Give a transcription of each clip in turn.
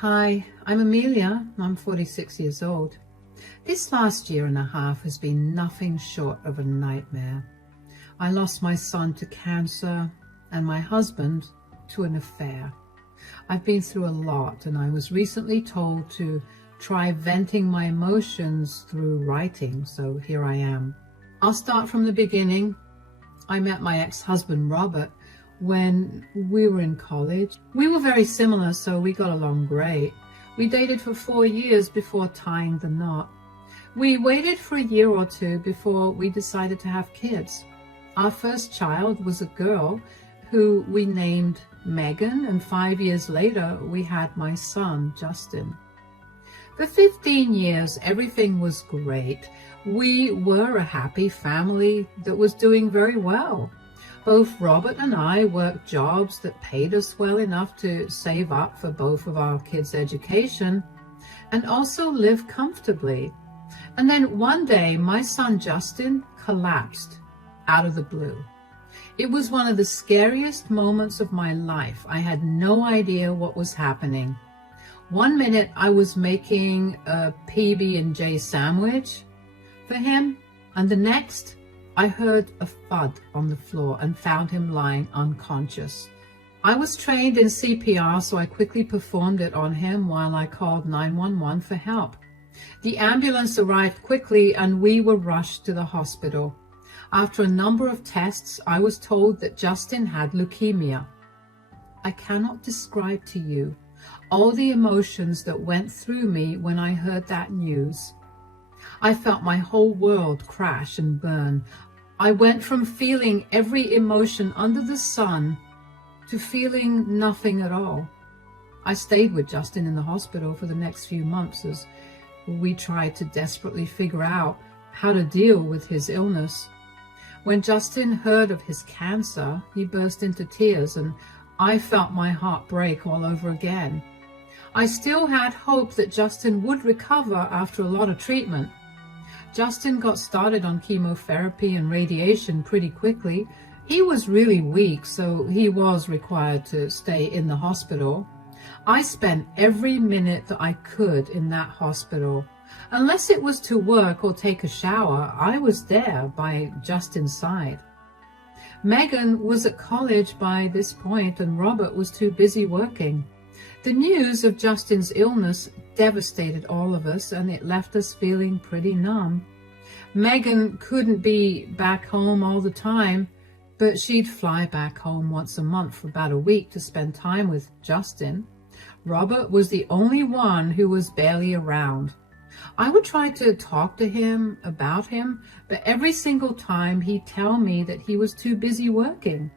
Hi, I'm Amelia. I'm 46 years old. This last year and a half has been nothing short of a nightmare. I lost my son to cancer and my husband to an affair. I've been through a lot, and I was recently told to try venting my emotions through writing, so here I am. I'll start from the beginning. I met my ex-husband Robert when we were in college. We were very similar, so we got along great. We dated for 4 years before tying the knot. We waited for a year or two before we decided to have kids. Our first child was a girl who we named Megan, and 5 years later we had my son, Justin. For 15 years, everything was great. We were a happy family that was doing very well. Both Robert and I worked jobs that paid us well enough to save up for both of our kids' education and also live comfortably. And then one day, my son Justin collapsed out of the blue. It was one of the scariest moments of my life. I had no idea what was happening. One minute I was making a PB&J sandwich for him, and the next I heard a thud on the floor and found him lying unconscious. I was trained in CPR, so I quickly performed it on him while I called 911 for help. The ambulance arrived quickly and we were rushed to the hospital. After a number of tests, I was told that Justin had leukemia. I cannot describe to you all the emotions that went through me when I heard that news. I felt my whole world crash and burn. I went from feeling every emotion under the sun to feeling nothing at all. I stayed with Justin in the hospital for the next few months as we tried to desperately figure out how to deal with his illness. When Justin heard of his cancer, he burst into tears, and I felt my heart break all over again. I still had hope that Justin would recover after a lot of treatment. Justin got started on chemotherapy and radiation pretty quickly. He was really weak, so he was required to stay in the hospital. I spent every minute that I could in that hospital. Unless it was to work or take a shower, I was there by Justin's side. Megan was at college by this point, and Robert was too busy working. The news of Justin's illness devastated all of us, and it left us feeling pretty numb. Megan couldn't be back home all the time, but she'd fly back home once a month for about a week to spend time with Justin. Robert was the only one who was barely around. I would try to talk to him about him, but every single time he'd tell me that he was too busy working.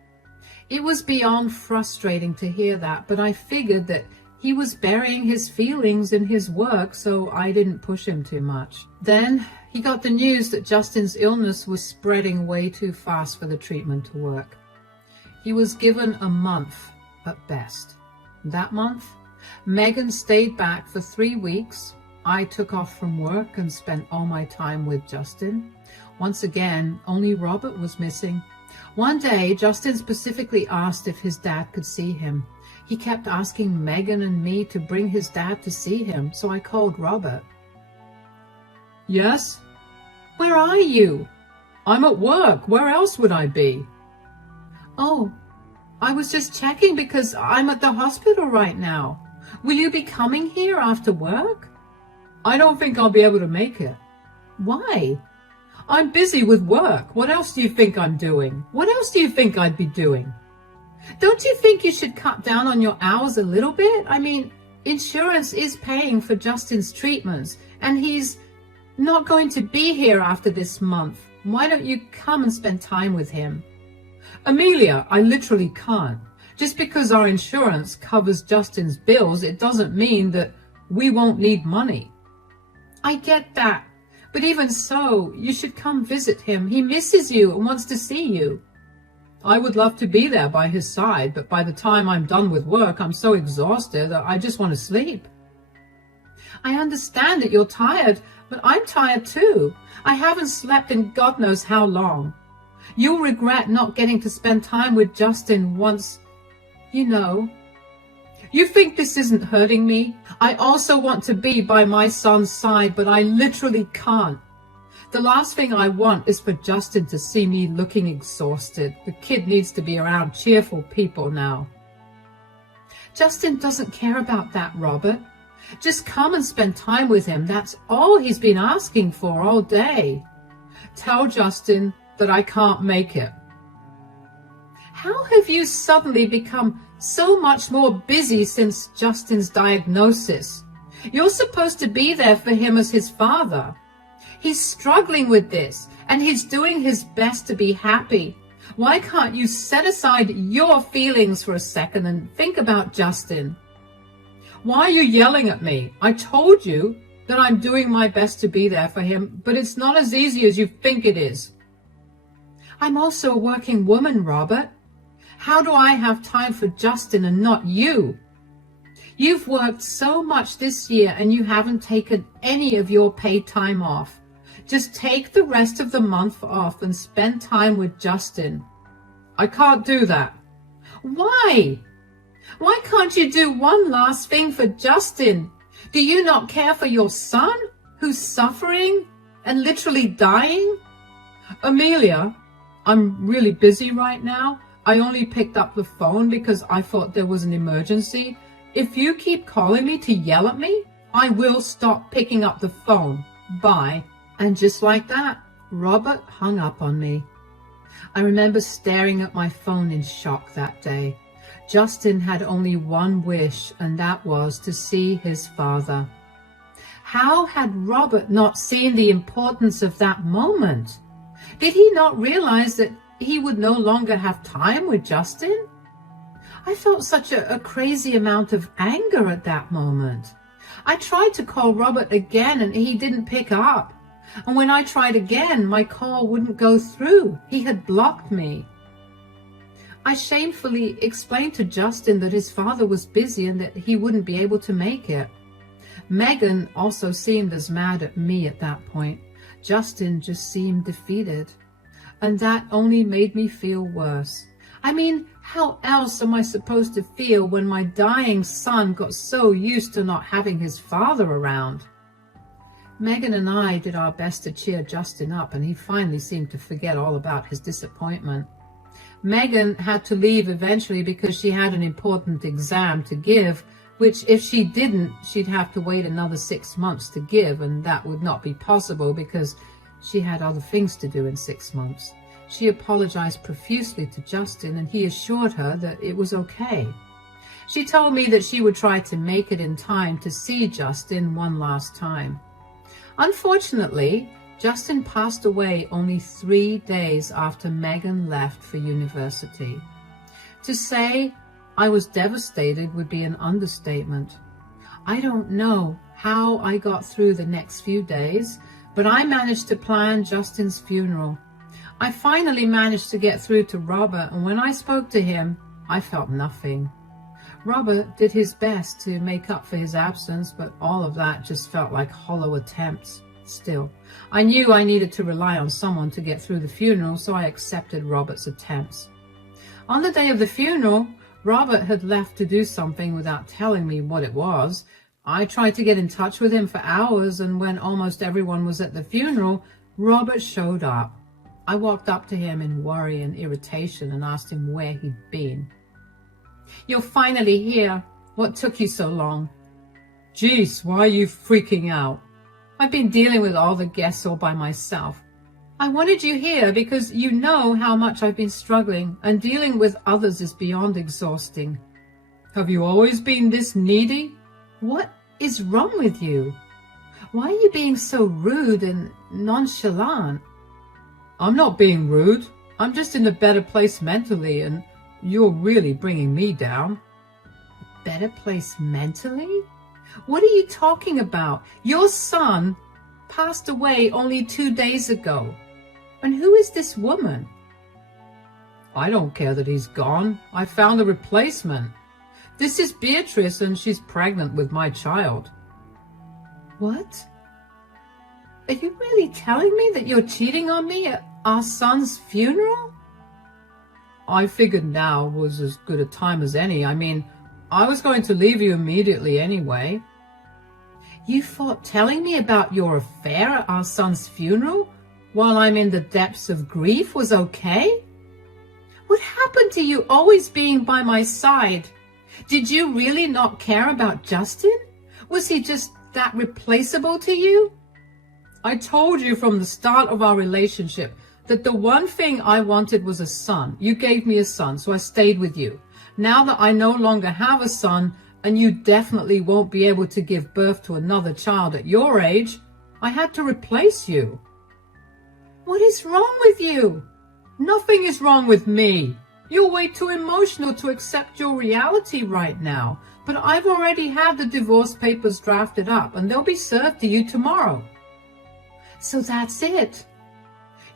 It was beyond frustrating to hear that, but I figured that he was burying his feelings in his work, so I didn't push him too much. Then he got the news that Justin's illness was spreading way too fast for the treatment to work. He was given a month at best. That month, Megan stayed back for 3 weeks. I took off from work and spent all my time with Justin. Once again, only Robert was missing. One day, Justin specifically asked if his dad could see him. He kept asking Megan and me to bring his dad to see him, so I called Robert. Yes? Where are you? I'm at work. Where else would I be? Oh, I was just checking because I'm at the hospital right now. Will you be coming here after work? I don't think I'll be able to make it. Why? I'm busy with work. What else do you think I'm doing? What else do you think I'd be doing? Don't you think you should cut down on your hours a little bit? I mean, insurance is paying for Justin's treatments, and he's not going to be here after this month. Why don't you come and spend time with him? Amelia, I literally can't. Just because our insurance covers Justin's bills, it doesn't mean that we won't need money. I get that, but even so, you should come visit him. He misses you and wants to see you. I would love to be there by his side, but by the time I'm done with work, I'm so exhausted that I just want to sleep. I understand that you're tired, but I'm tired too. I haven't slept in God knows how long. You'll regret not getting to spend time with Justin once, you know. You think this isn't hurting me? I also want to be by my son's side, but I literally can't. The last thing I want is for Justin to see me looking exhausted. The kid needs to be around cheerful people now. Justin doesn't care about that, Robert. Just come and spend time with him. That's all he's been asking for all day. Tell Justin that I can't make it. How have you suddenly become so much more busy since Justin's diagnosis? You're supposed to be there for him as his father. He's struggling with this, and he's doing his best to be happy. Why can't you set aside your feelings for a second and think about Justin? Why are you yelling at me? I told you that I'm doing my best to be there for him, but it's not as easy as you think it is. I'm also a working woman, Robert. How do I have time for Justin and not you? You've worked so much this year and you haven't taken any of your paid time off. Just take the rest of the month off and spend time with Justin. I can't do that. Why? Why can't you do one last thing for Justin? Do you not care for your son who's suffering and literally dying? Amelia, I'm really busy right now. I only picked up the phone because I thought there was an emergency. If you keep calling me to yell at me, I will stop picking up the phone. Bye. And just like that, Robert hung up on me. I remember staring at my phone in shock that day. Justin had only one wish, and that was to see his father. How had Robert not seen the importance of that moment? Did he not realize that he would no longer have time with Justin? I felt such a crazy amount of anger at that moment. I tried to call Robert again and he didn't pick up. And when I tried again, my call wouldn't go through. He had blocked me. I shamefully explained to Justin that his father was busy and that he wouldn't be able to make it. Megan also seemed as mad at me at that point. Justin just seemed defeated. And that only made me feel worse. I mean, how else am I supposed to feel when my dying son got so used to not having his father around? Megan and I did our best to cheer Justin up, and he finally seemed to forget all about his disappointment. Megan had to leave eventually because she had an important exam to give, which if she didn't, she'd have to wait another 6 months to give, and that would not be possible because she had other things to do in 6 months. She apologized profusely to Justin, and he assured her that it was okay. She told me that she would try to make it in time to see Justin one last time. Unfortunately, Justin passed away only 3 days after Megan left for university. To say I was devastated would be an understatement. I don't know how I got through the next few days, but I managed to plan Justin's funeral. I finally managed to get through to Robert, and when I spoke to him, I felt nothing. Robert did his best to make up for his absence, but all of that just felt like hollow attempts. Still, I knew I needed to rely on someone to get through the funeral, so I accepted Robert's attempts. On the day of the funeral, Robert had left to do something without telling me what it was. I tried to get in touch with him for hours, and when almost everyone was at the funeral, Robert showed up. I walked up to him in worry and irritation and asked him where he'd been. "You're finally here. What took you so long?" "Geez, why are you freaking out?" "I've been dealing with all the guests all by myself. I wanted you here because you know how much I've been struggling, and dealing with others is beyond exhausting." "Have you always been this needy?" "What is wrong with you? Why are you being so rude and nonchalant?" "I'm not being rude. I'm just in a better place mentally, and you're really bringing me down." "Better place mentally? What are you talking about? Your son passed away only 2 days ago. And who is this woman?" "I don't care that he's gone. I found a replacement. This is Beatrice, and she's pregnant with my child." "What? Are you really telling me that you're cheating on me at our son's funeral?" "I figured now was as good a time as any. I mean, I was going to leave you immediately anyway. You thought telling me about your affair at our son's funeral while I'm in the depths of grief was okay? What happened to you always being by my side? Did you really not care about Justin? Was he just that replaceable to you? I told you from the start of our relationship that the one thing I wanted was a son. You gave me a son, so I stayed with you. Now that I no longer have a son, and you definitely won't be able to give birth to another child at your age, I had to replace you. What is wrong with you? Nothing is wrong with me. You're way too emotional to accept your reality right now. But I've already had the divorce papers drafted up, and they'll be served to you tomorrow. So that's it.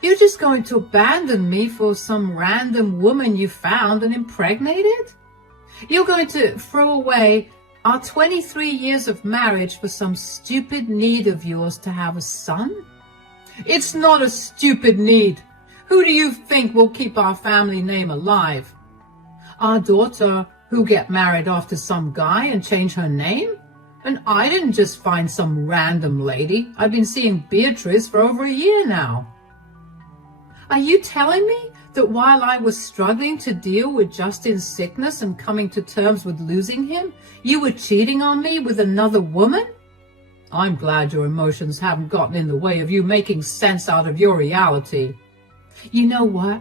You're just going to abandon me for some random woman you found and impregnated? You're going to throw away our 23 years of marriage for some stupid need of yours to have a son? It's not a stupid need. Who do you think will keep our family name alive? Our daughter, who get married off to some guy and change her name? And I didn't just find some random lady. I've been seeing Beatrice for over a year now. Are you telling me that while I was struggling to deal with Justin's sickness and coming to terms with losing him, you were cheating on me with another woman? I'm glad your emotions haven't gotten in the way of you making sense out of your reality. You know what?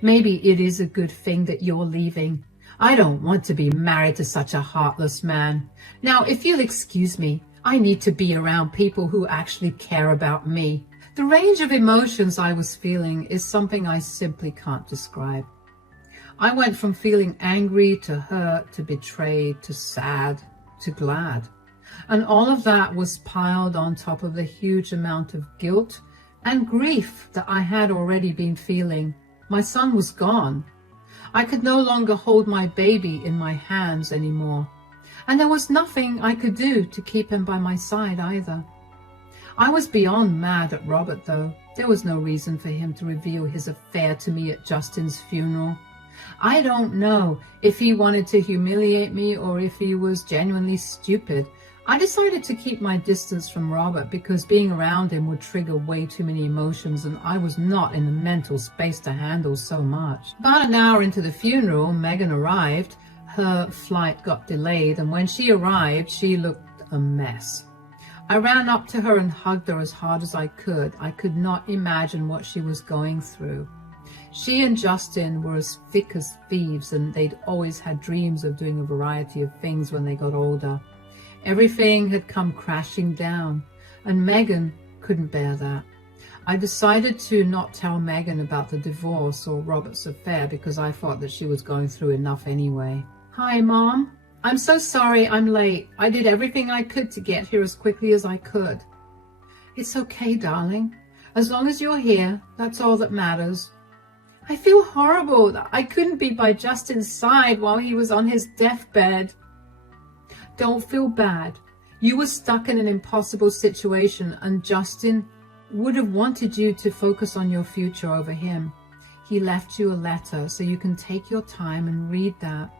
Maybe it is a good thing that you're leaving. I don't want to be married to such a heartless man. Now, if you'll excuse me, I need to be around people who actually care about me. The range of emotions I was feeling is something I simply can't describe. I went from feeling angry to hurt to betrayed to sad to glad. And all of that was piled on top of the huge amount of guilt and grief that I had already been feeling. My son was gone. I could no longer hold my baby in my hands anymore. And there was nothing I could do to keep him by my side either. I was beyond mad at Robert, though. There was no reason for him to reveal his affair to me at Justin's funeral. I don't know if he wanted to humiliate me or if he was genuinely stupid. I decided to keep my distance from Robert because being around him would trigger way too many emotions, and I was not in the mental space to handle so much. About an hour into the funeral, Megan arrived. Her flight got delayed, and when she arrived, she looked a mess. I ran up to her and hugged her as hard as I could. I could not imagine what she was going through. She and Justin were as thick as thieves, and they'd always had dreams of doing a variety of things when they got older. Everything had come crashing down, and Megan couldn't bear that. I decided to not tell Megan about the divorce or Robert's affair because I thought that she was going through enough anyway. Hi, Mom. I'm so sorry I'm late. I did everything I could to get here as quickly as I could. It's okay, darling. As long as you're here, that's all that matters. I feel horrible that I couldn't be by Justin's side while he was on his deathbed. Don't feel bad. You were stuck in an impossible situation, and Justin would have wanted you to focus on your future over him. He left you a letter, so you can take your time and read that.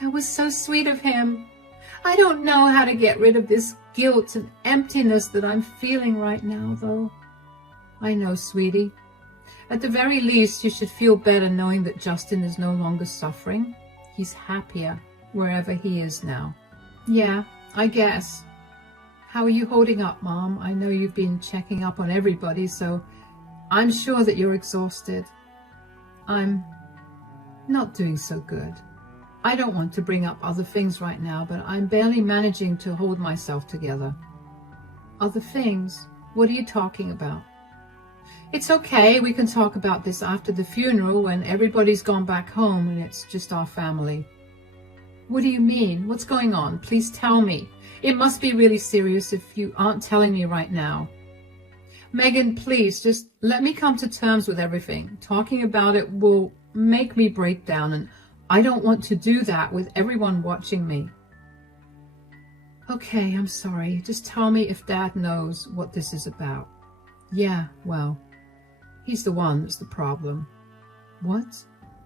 That was so sweet of him. I don't know how to get rid of this guilt and emptiness that I'm feeling right now, though. I know, sweetie. At the very least, you should feel better knowing that Justin is no longer suffering. He's happier wherever he is now. Yeah, I guess. How are you holding up, Mom? I know you've been checking up on everybody, so I'm sure that you're exhausted. I'm not doing so good. I don't want to bring up other things right now, but I'm barely managing to hold myself together. Other things? What are you talking about? It's okay, we can talk about this after the funeral when everybody's gone back home and it's just our family. What do you mean? What's going on? Please tell me. It must be really serious if you aren't telling me right now. Megan, please, just let me come to terms with everything. Talking about it will make me break down, and I don't want to do that with everyone watching me. Okay, I'm sorry. Just tell me if Dad knows what this is about. Yeah, well, he's the one that's the problem. What?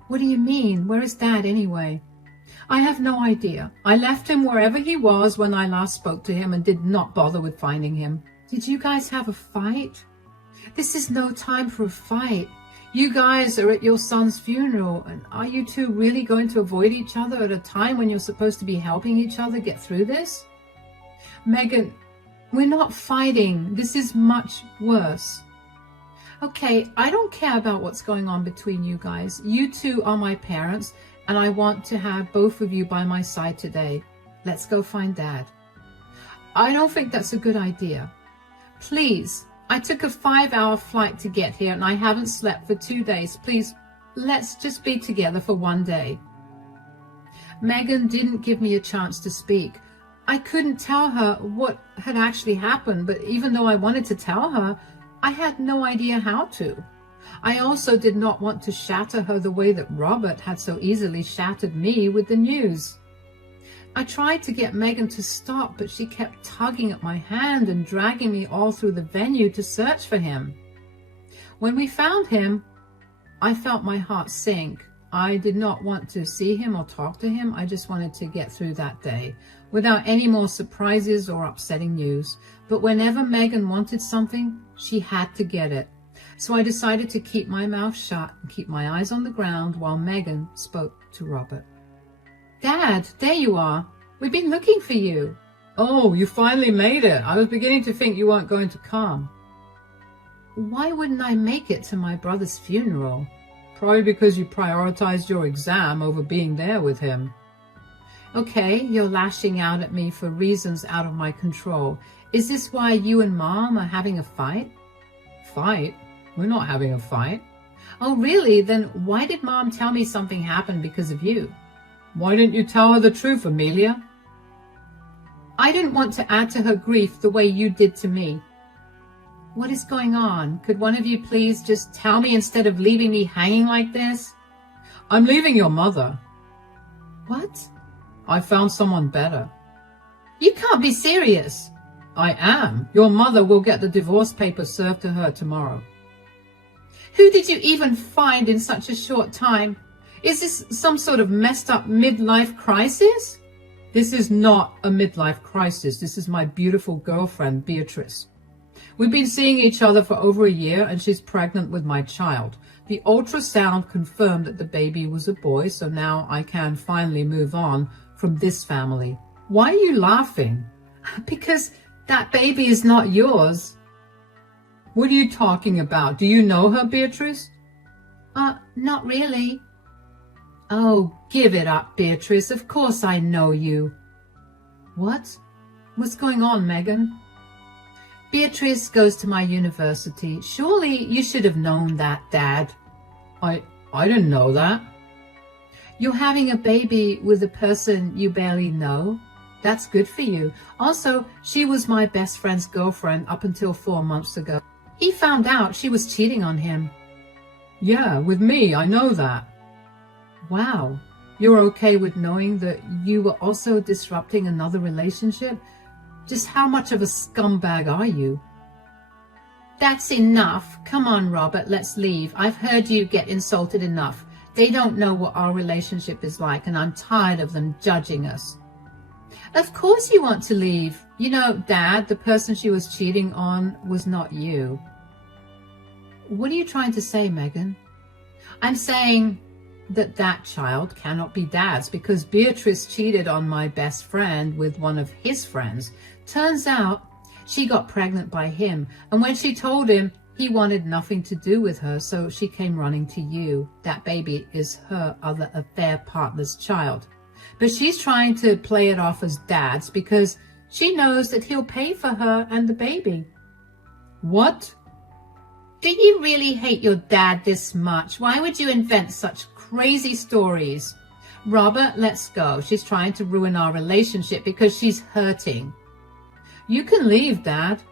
What do you mean? Where is Dad anyway? I have no idea. I left him wherever he was when I last spoke to him and did not bother with finding him. Did you guys have a fight? This is no time for a fight. You guys are at your son's funeral, and are you two really going to avoid each other at a time when you're supposed to be helping each other get through this? Megan, we're not fighting. This is much worse. Okay, I don't care about what's going on between you guys. You two are my parents, and I want to have both of you by my side today. Let's go find Dad. I don't think that's a good idea. Please, I took a 5-hour flight to get here and I haven't slept for 2 days. Please, let's just be together for 1 day. Megan didn't give me a chance to speak. I couldn't tell her what had actually happened, but even though I wanted to tell her, I had no idea how to. I also did not want to shatter her the way that Robert had so easily shattered me with the news. I tried to get Megan to stop, but she kept tugging at my hand and dragging me all through the venue to search for him. When we found him, I felt my heart sink. I did not want to see him or talk to him. I just wanted to get through that day without any more surprises or upsetting news. But whenever Megan wanted something, she had to get it. So I decided to keep my mouth shut and keep my eyes on the ground while Megan spoke to Robert. Dad, there you are. We've been looking for you. Oh, you finally made it. I was beginning to think you weren't going to come. Why wouldn't I make it to my brother's funeral? Probably because you prioritized your exam over being there with him. Okay, you're lashing out at me for reasons out of my control. Is this why you and Mom are having a fight? Fight? We're not having a fight. Oh, really? Then why did Mom tell me something happened because of you? Why didn't you tell her the truth, Amelia? I didn't want to add to her grief the way you did to me. What is going on? Could one of you please just tell me instead of leaving me hanging like this? I'm leaving your mother. What? I found someone better. You can't be serious. I am. Your mother will get the divorce papers served to her tomorrow. Who did you even find in such a short time? Is this some sort of messed up midlife crisis? This is not a midlife crisis. This is my beautiful girlfriend, Beatrice. We've been seeing each other for over a year and she's pregnant with my child. The ultrasound confirmed that the baby was a boy, so now I can finally move on from this family. Why are you laughing? Because that baby is not yours. What are you talking about? Do you know her, Beatrice? Not really. Oh, give it up, Beatrice. Of course I know you. What? What's going on, Megan? Beatrice goes to my university. Surely you should have known that, Dad. I didn't know that. You're having a baby with a person you barely know. That's good for you. Also, she was my best friend's girlfriend up until 4 months ago. He found out she was cheating on him. Yeah, with me, I know that. Wow, you're okay with knowing that you were also disrupting another relationship? Just how much of a scumbag are you? That's enough. Come on, Robert, let's leave. I've heard you get insulted enough. They don't know what our relationship is like, and I'm tired of them judging us. Of course you want to leave. You know, Dad, the person she was cheating on was not you. What are you trying to say, Megan? I'm saying that child cannot be Dad's because Beatrice cheated on my best friend with one of his friends. Turns out she got pregnant by him, and when she told him, he wanted nothing to do with her, so she came running to you. That baby is her other affair partner's child. But she's trying to play it off as Dad's because she knows that he'll pay for her and the baby. What? Do you really hate your dad this much? Why would you invent such crazy stories? Robert, let's go. She's trying to ruin our relationship because she's hurting. You can leave, Dad,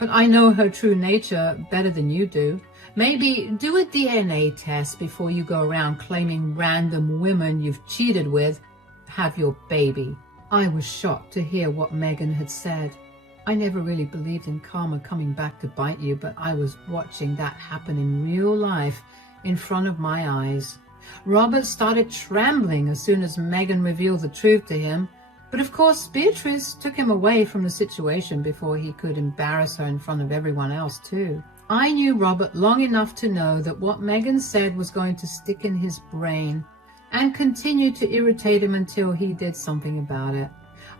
but I know her true nature better than you do. Maybe do a DNA test before you go around claiming random women you've cheated with have your baby. I was shocked to hear what Megan had said. I never really believed in karma coming back to bite you, but I was watching that happen in real life in front of my eyes. Robert started trembling as soon as Megan revealed the truth to him, but of course Beatrice took him away from the situation before he could embarrass her in front of everyone else too. I knew Robert long enough to know that what Megan said was going to stick in his brain and continue to irritate him until he did something about it.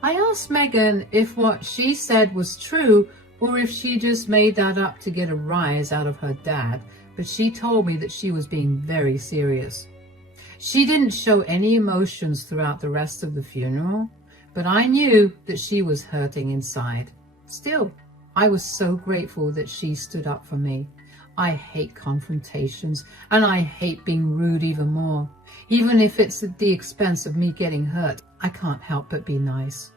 I asked Megan if what she said was true or if she just made that up to get a rise out of her dad, but she told me that she was being very serious. She didn't show any emotions throughout the rest of the funeral, but I knew that she was hurting inside. Still, I was so grateful that she stood up for me. I hate confrontations, and I hate being rude even more. Even if it's at the expense of me getting hurt, I can't help but be nice.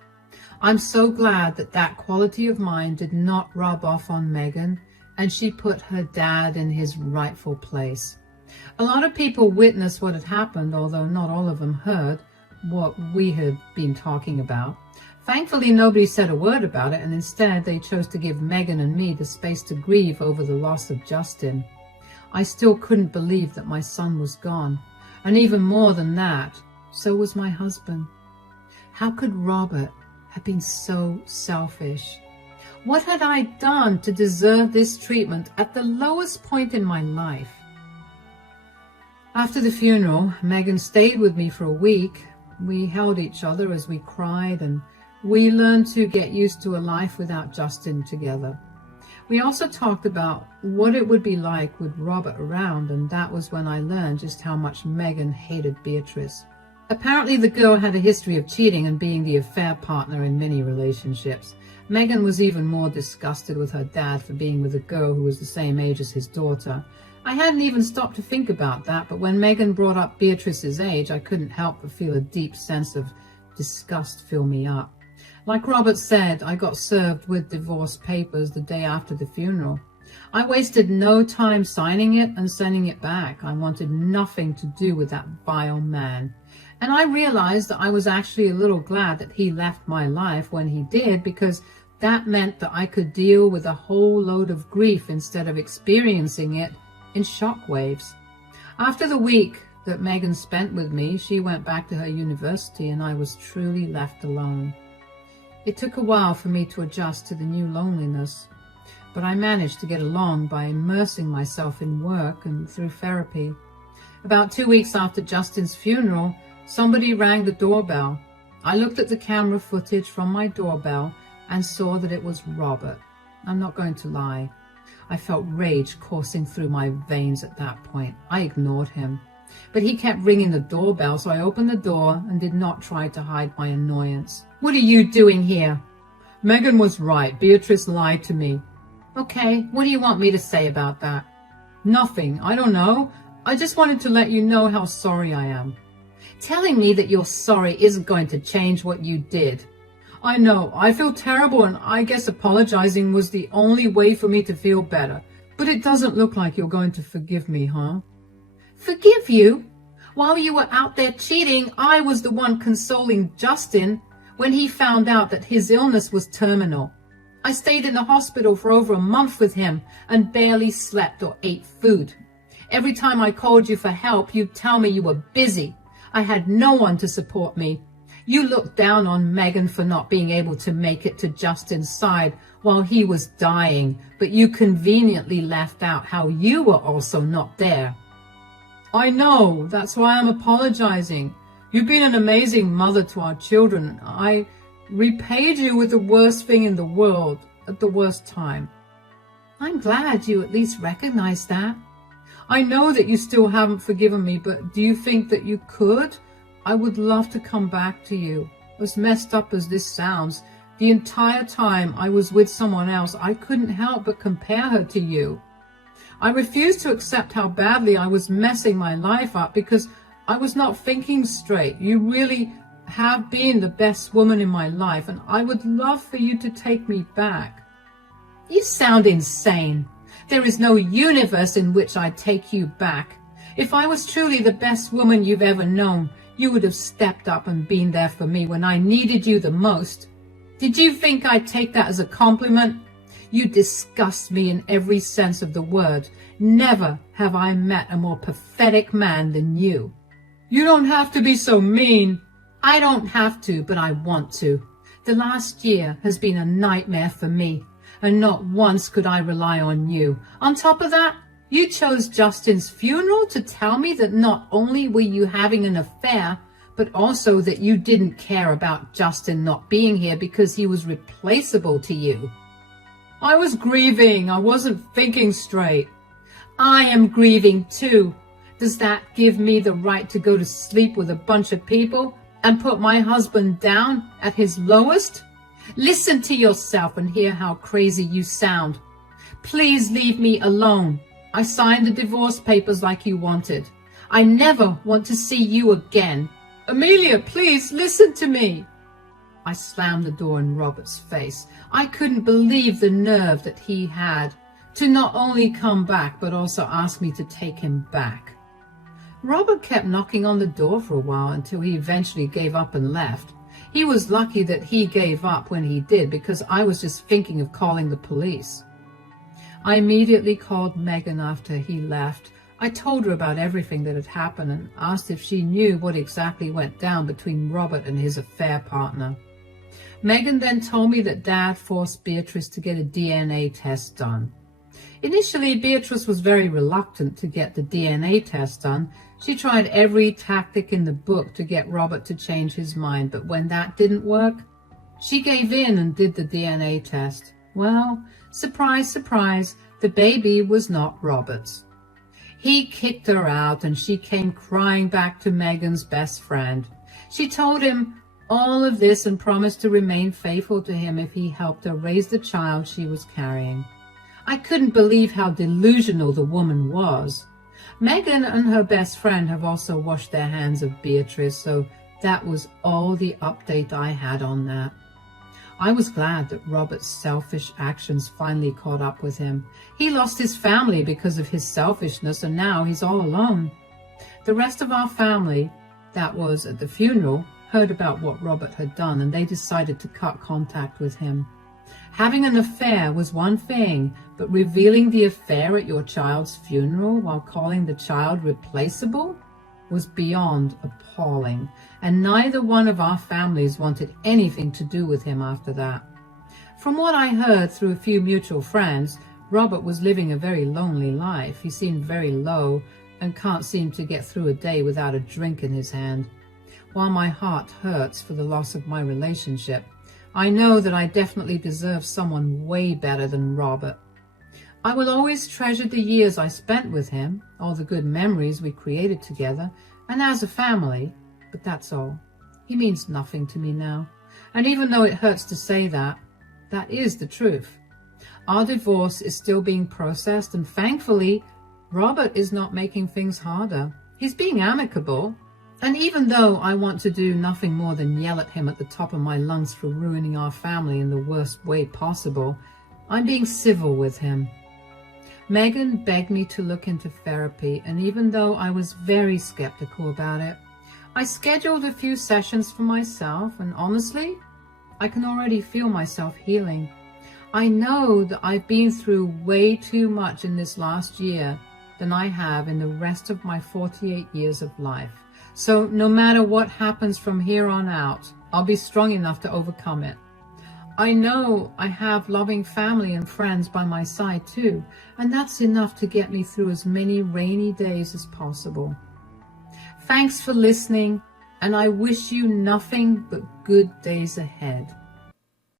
I'm so glad that that quality of mine did not rub off on Megan, and she put her dad in his rightful place. A lot of people witnessed what had happened, although not all of them heard what we had been talking about. Thankfully, nobody said a word about it, and instead they chose to give Megan and me the space to grieve over the loss of Justin. I still couldn't believe that my son was gone, and even more than that, so was my husband. How could Robert have been so selfish? What had I done to deserve this treatment at the lowest point in my life? After the funeral, Megan stayed with me for a week. We held each other as we cried, and we learned to get used to a life without Justin together. We also talked about what it would be like with Robert around, and that was when I learned just how much Megan hated Beatrice. Apparently the girl had a history of cheating and being the affair partner in many relationships. Megan was even more disgusted with her dad for being with a girl who was the same age as his daughter. I hadn't even stopped to think about that, but when Megan brought up Beatrice's age, I couldn't help but feel a deep sense of disgust fill me up. Like Robert said, I got served with divorce papers the day after the funeral. I wasted no time signing it and sending it back. I wanted nothing to do with that vile man. And I realized that I was actually a little glad that he left my life when he did, because that meant that I could deal with a whole load of grief instead of experiencing it in shockwaves. After the week that Megan spent with me, she went back to her university and I was truly left alone. It took a while for me to adjust to the new loneliness, but I managed to get along by immersing myself in work and through therapy. About 2 weeks after Justin's funeral, somebody rang the doorbell. I looked at the camera footage from my doorbell and saw that it was Robert. I'm not going to lie. I felt rage coursing through my veins at that point. I ignored him, but he kept ringing the doorbell, so I opened the door and did not try to hide my annoyance. "What are you doing here?" "Megan was right. Beatrice lied to me." "Okay, what do you want me to say about that?" "Nothing. I don't know. I just wanted to let you know how sorry I am." "Telling me that you're sorry isn't going to change what you did." "I know. I feel terrible, and I guess apologizing was the only way for me to feel better. But it doesn't look like you're going to forgive me, huh?" "Forgive you? While you were out there cheating, I was the one consoling Justin when he found out that his illness was terminal. I stayed in the hospital for over a month with him and barely slept or ate food. Every time I called you for help, you'd tell me you were busy. I had no one to support me. You looked down on Megan for not being able to make it to Justin's side while he was dying, but you conveniently left out how you were also not there." "I know. That's why I'm apologizing. You've been an amazing mother to our children. I repaid you with the worst thing in the world at the worst time." "I'm glad you at least recognize that." "I know that you still haven't forgiven me, but do you think that you could? I would love to come back to you. As messed up as this sounds, the entire time I was with someone else, I couldn't help but compare her to you. I refused to accept how badly I was messing my life up because I was not thinking straight. You really have been the best woman in my life, and I would love for you to take me back." "You sound insane. There is no universe in which I'd take you back. If I was truly the best woman you've ever known, you would have stepped up and been there for me when I needed you the most. Did you think I'd take that as a compliment? You disgust me in every sense of the word. Never have I met a more pathetic man than you." You don't have to be so mean. I don't have to, but I want to. The last year has been a nightmare for me, and not once could I rely on you. On top of that, you chose Justin's funeral to tell me that not only were you having an affair, but also that you didn't care about Justin not being here because he was replaceable to you. I was grieving. I wasn't thinking straight. I am grieving too. Does that give me the right to go to sleep with a bunch of people and put my husband down at his lowest? Listen to yourself and hear how crazy you sound. Please leave me alone. I signed the divorce papers like you wanted. I never want to see you again. Amelia, please listen to me. I slammed the door in Robert's face. I couldn't believe the nerve that he had to not only come back but also ask me to take him back. Robert kept knocking on the door for a while until he eventually gave up and left. He was lucky that he gave up when he did because I was just thinking of calling the police. I immediately called Megan after he left. I told her about everything that had happened and asked if she knew what exactly went down between Robert and his affair partner. Megan then told me that Dad forced Beatrice to get a DNA test done. Initially, Beatrice was very reluctant to get the DNA test done. She tried every tactic in the book to get Robert to change his mind, but when that didn't work, she gave in and did the DNA test. Well, surprise, surprise, the baby was not Robert's. He kicked her out and she came crying back to Megan's best friend. She told him all of this and promised to remain faithful to him if he helped her raise the child she was carrying. I couldn't believe how delusional the woman was. Megan and her best friend have also washed their hands of Beatrice, so that was all the update I had on that. I was glad that Robert's selfish actions finally caught up with him. He lost his family because of his selfishness, and now he's all alone. The rest of our family that was at the funeral heard about what Robert had done, and they decided to cut contact with him. Having an affair was one thing, but revealing the affair at your child's funeral while calling the child replaceable was beyond appalling, and neither one of our families wanted anything to do with him after that. From what I heard through a few mutual friends, Robert was living a very lonely life. He seemed very low and can't seem to get through a day without a drink in his hand. While my heart hurts for the loss of my relationship, I know that I definitely deserve someone way better than Robert. I will always treasure the years I spent with him, all the good memories we created together, and as a family, but that's all. He means nothing to me now, and even though it hurts to say that, that is the truth. Our divorce is still being processed, and thankfully, Robert is not making things harder. He's being amicable. And even though I want to do nothing more than yell at him at the top of my lungs for ruining our family in the worst way possible, I'm being civil with him. Megan begged me to look into therapy, and even though I was very skeptical about it, I scheduled a few sessions for myself, and honestly, I can already feel myself healing. I know that I've been through way too much in this last year than I have in the rest of my 48 years of life. So no matter what happens from here on out, I'll be strong enough to overcome it. I know I have loving family and friends by my side too, and that's enough to get me through as many rainy days as possible. Thanks for listening, and I wish you nothing but good days ahead.